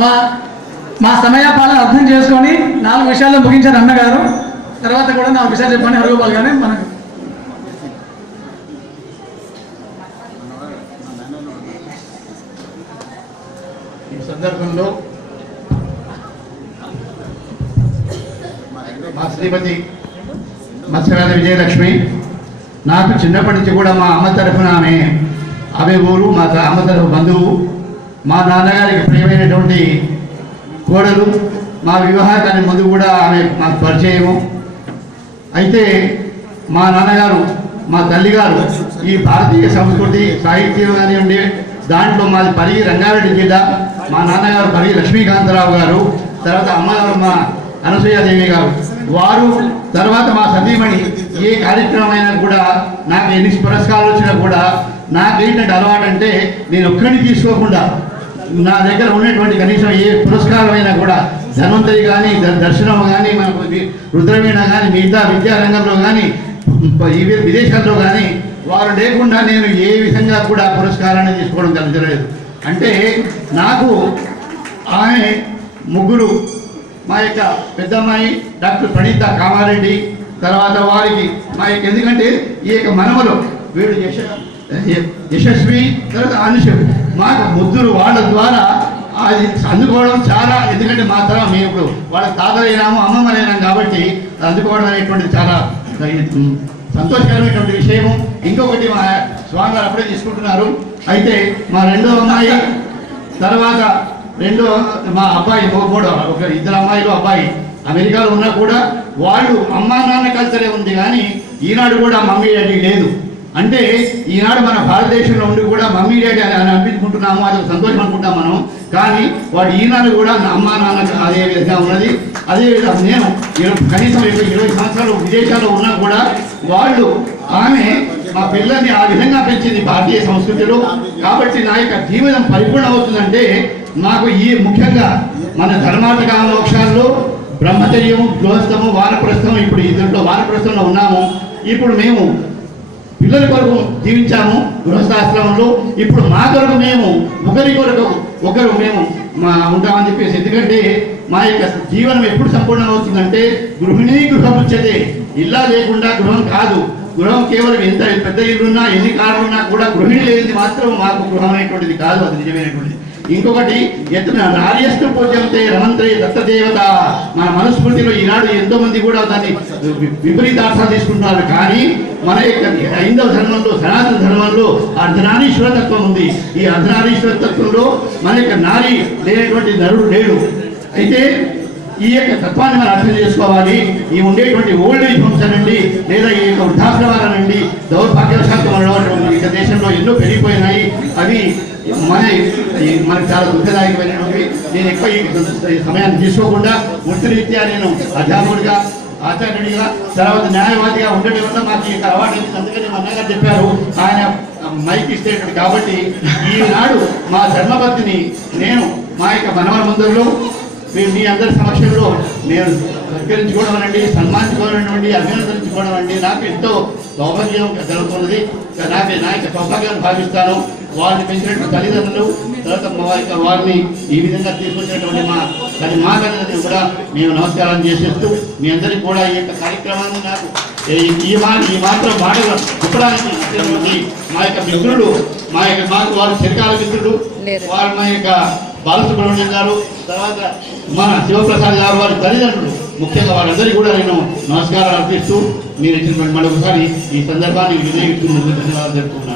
మా మా సమయపాలన అర్థం చేసుకొని 4 విషయాల్లో ముగించారు అన్నగారు. తర్వాత కూడా 4 విషయాలు చెప్పని అడుగుకోవాలి. కానీ మనకు ఈ సందర్భంలో మా శ్రీమతి మత్స్యవేద విజయలక్ష్మి నాకు చిన్నప్పటి నుంచి కూడా మా అమ్మ తరఫున ఆమె ఊరు, మా అమ్మ తరఫు బంధువు, మా నాన్నగారికి ప్రియమైనటువంటి కోడలు. మా వివాహానికి ముందు కూడా ఆమె మాకు పరిచయము. అయితే మా నాన్నగారు, మా తల్లిగారు ఈ భారతీయ సంస్కృతి సాహిత్యం కానివ్వండి, దాంట్లో మాది పరిగి రంగారెడ్డి జిల్లా. మా నాన్నగారు పరిగి లక్ష్మీకాంతరావు గారు, తర్వాత అమ్మగారు మా అనసూయాదేవి గారు. వారు తర్వాత మా సతీమణి ఏ కార్యక్రమం అయినా కూడా నాకు ఎన్ని పురస్కారాలు వచ్చినా కూడా నాకేంటంటే అలవాటు అంటే నేను ఒక్కడిని తీసుకోకుండా నా దగ్గర ఉన్నటువంటి కనీసం ఏ పురస్కారం అయినా కూడా ధన్వంతరి కానీ, దర్శనం కానీ, మనకు రుద్రవీణ కానీ, మిగతా విద్యారంగంలో కానీ, విదేశాల్లో కానీ వారు లేకుండా నేను ఏ విధంగా కూడా పురస్కారాన్ని తీసుకోవడం జరగలేదు. అంటే నాకు ఆమె ముగ్గురు, మా యొక్క పెద్దమ్మాయి డాక్టర్ ప్రణీత కామారెడ్డి, తర్వాత వారికి మా యొక్క ఎందుకంటే ఈ యొక్క మనమలో వీడు యశస్వి, తర్వాత అనుష, మాకు ముగ్గురు వాళ్ళ ద్వారా అది అందుకోవడం చాలా, ఎందుకంటే మా తరం మేము ఇప్పుడు వాళ్ళ తాతలైనాము అమ్మమ్మలైనాము కాబట్టి అందుకోవడం అనేటువంటిది చాలా సంతోషకరమైనటువంటి విషయము. ఇంకొకటి మా స్వామి గారు అప్పుడే తీసుకుంటున్నారు. అయితే మా రెండో అమ్మాయి, తర్వాత మా అబ్బాయి, ఇద్దరు అమ్మాయిలు అబ్బాయి అమెరికాలో ఉన్నా కూడా వాళ్ళు అమ్మా నాన్న కల్చరే ఉంది, కానీ ఈనాడు కూడా మమ్మీ డాడీ లేదు. అంటే ఈనాడు మన భారతదేశంలో ఉండి కూడా మమ్మీ డాడీ అని అనిపించుకుంటున్నాము, అది సంతోషం అనుకుంటాం మనం. కానీ వాడు ఈనాడు కూడా అమ్మా నాన్న అదే విధంగా ఉన్నది. అదే నేను కనీసం 20 సంవత్సరాలు విదేశాల్లో ఉన్నా కూడా వాళ్ళు ఆమె మా పిల్లల్ని ఆ విధంగా పెంచింది భారతీయ సంస్కృతిలో. కాబట్టి నా యొక్క జీవితం పరిపూర్ణ అవుతుందంటే నాకు ఈ ముఖ్యంగా మన ధర్మార్థ మోక్షాల్లో బ్రహ్మచర్యము, గృహస్థము, వానప్రస్థము, ఇప్పుడు దీంట్లో వానప్రస్థంలో ఉన్నాము. ఇప్పుడు మేము పిల్లల కొరకు జీవించాము గృహస్థాశ్రమంలో. ఇప్పుడు మా కొరకు మేము ఒకరు మేము ఉంటామని చెప్పేసి, ఎందుకంటే మా యొక్క జీవనం ఎప్పుడు సంపూర్ణం అవుతుందంటే గృహిణీ గృహముచ్యతే, ఇల్లా లేకుండా గృహం కాదు. గృహం కేవలం ఎంత పెద్ద ఇల్లున్నా, ఎన్ని కార్లున్నా కూడా గృహిణి లేనిది మాత్రం మాకు గృహం అనేటువంటిది కాదు, అది నిజమైనటువంటిది. ఇంకొకటి ఎత్తున నార్యస్తు పూజ్యంతే రమంత్రే దత్తదేవత. మన మనుస్మృతిలో ఈనాడు ఎంతో మంది కూడా దాన్ని విపరీత అర్థాలు తీసుకుంటున్నారు. కానీ మన యొక్క హైందవ ధర్మంలో, సనాతన ధర్మంలో అర్ధనారీశ్వర తత్వం ఉంది. ఈ అర్ధనారీశ్వర తత్వంలో మన యొక్క నారి లేనటువంటి నరుడు లేడు. అయితే ఈ యొక్క తత్వాన్ని మనం అర్థం చేసుకోవాలి. ఈ ఉండేటువంటి ఓల్డ్ ఏజ్ హోమ్స్ అనండి, లేదా ఈ యొక్క వృద్ధాశ్రమాలనండి, దౌర్భాగ్యవశాత్తు మన ఈ దేశంలో ఎన్నో పెరిగిపోయినాయి. అవి మనకు చాలా దుఃఖదాయకమైనటువంటి. నేను ఎక్కువ ఈ సమయాన్ని తీసుకోకుండా వృత్తిరీత్యా నేను అధ్యాపకుడిగా, ఆచార్యుడిగా, తర్వాత న్యాయవాదిగా ఉండడం వల్ల మాకు ఈ అవార్డు ఇచ్చింది. అందుకని మా అన్నగారు చెప్పారు, ఆయన మైక్ ఇస్తేటువంటి. కాబట్టి ఈనాడు మా ధర్మపత్నిని నేను మా యొక్క మనవల ముందరలో మీ అందరి సమక్షంలో నేను సత్కరించుకోవడం అనండి, సన్మానించుకోవడం అండి, అభినందించుకోవడం అండి నాకు ఎంతో సౌభాగ్యం జరుగుతున్నది. నా యొక్క సౌభాగ్యాన్ని భావిస్తాను. వారిని పెంచినటువంటి తల్లిదండ్రులు, తర్వాత వారిని ఈ విధంగా తీసుకొచ్చినటువంటి మా తల్లిదండ్రులు కూడా మేము నమస్కారం చేసేస్తూ మీ అందరికీ కూడా ఈ యొక్క కార్యక్రమాన్ని నాకు ఈ మాత్రం బాగా చెప్పడానికి మా యొక్క మిత్రులు, మాకు వారు చిరకాల మిత్రులు, వారు మా యొక్క బాలసుబ్రహ్మణ్యం గారు, తర్వాత మన శివప్రసాద్ గారు, వారి తల్లిదండ్రులు, ముఖ్యంగా వాళ్ళందరికీ కూడా నేను నమస్కారాలు అర్పిస్తూ మీరు ఇచ్చినటువంటి మరొకసారి ఈ సందర్భాన్ని వినియోగిస్తూ ధన్యవాదాలు జరుపుకున్నాను.